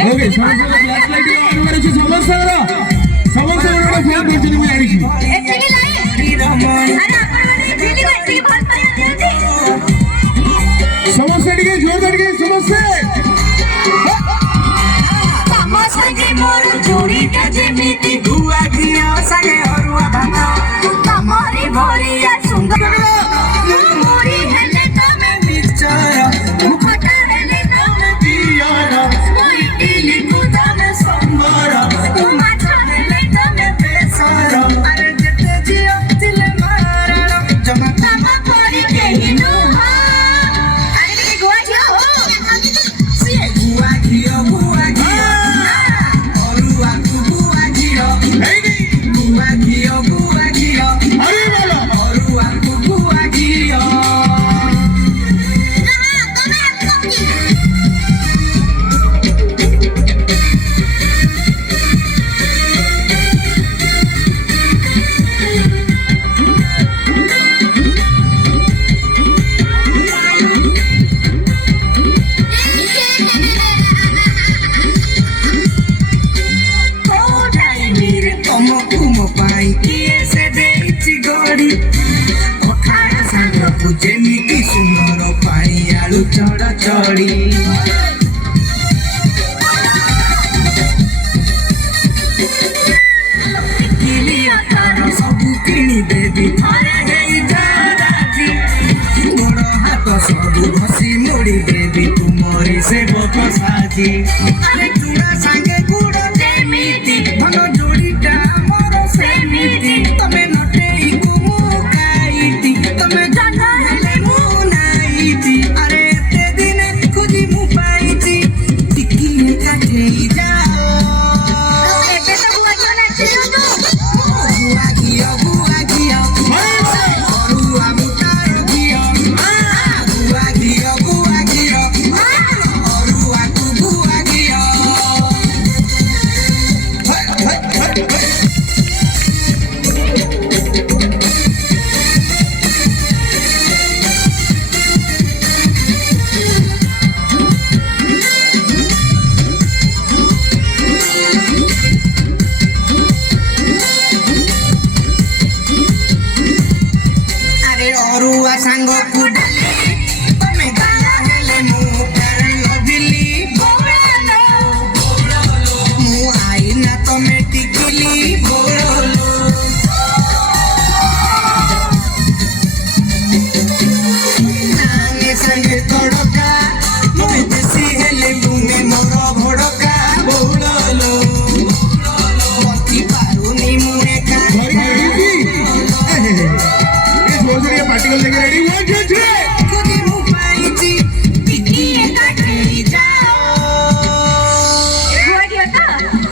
okay समस्त flash light on करे छी समस्त समस्त गोटे फोन करछनी मु जानि छी एतिकी लाइन अरे आपण माने झिली गट्टी भल पाया दियंती समस्त टिके जोरदार के समस्त समस्त के मोर जोड़ी का जेमिति गुआ घिया संगे हरुआ भाता तमरी भरिया सुंदर मोरी हेले तमे मिक्सचर मुखटा हेले तमे पियर मोई दिली कुदामे संबर तू माछा हेले तमे बेसर अरे जते जियो तिले मारण जमा तमा परी के हिनु अरे के गुआ घिया हो सिए गुआ घिया अरुआ गुआ घिया गुआ घिया अरे बोलो अरुआ गुआ घिया जेमिति सुंदर पानी आलू चढ़ा चढ़ी सबू किणी देवी गोड़ हाथ सबू घसी मुड़ी देवी तुमरी से बक साजी चूड़ा सांगे गुड़ जेमिति भन जोड़ीटा मोर सेमिति तमे नटेई कुमु काईति तमे जन हेले मु नाईति अरे एते दिने खुजी मु पाईति टिकी काटेई जाओ एते तो बुआ क्यों नाचते हो तू बुआ घिया अरुआ मुटार घिया बुआ घिया अरुआ तू बुआ घिया अरे अरुआ सांग को डाली तमे गाला हेले मु प्यार लभिली मु आईना तमे टिकिली बोलो नाने संगे तड़का मु देसी हेले मुने मोर भड़का बोलो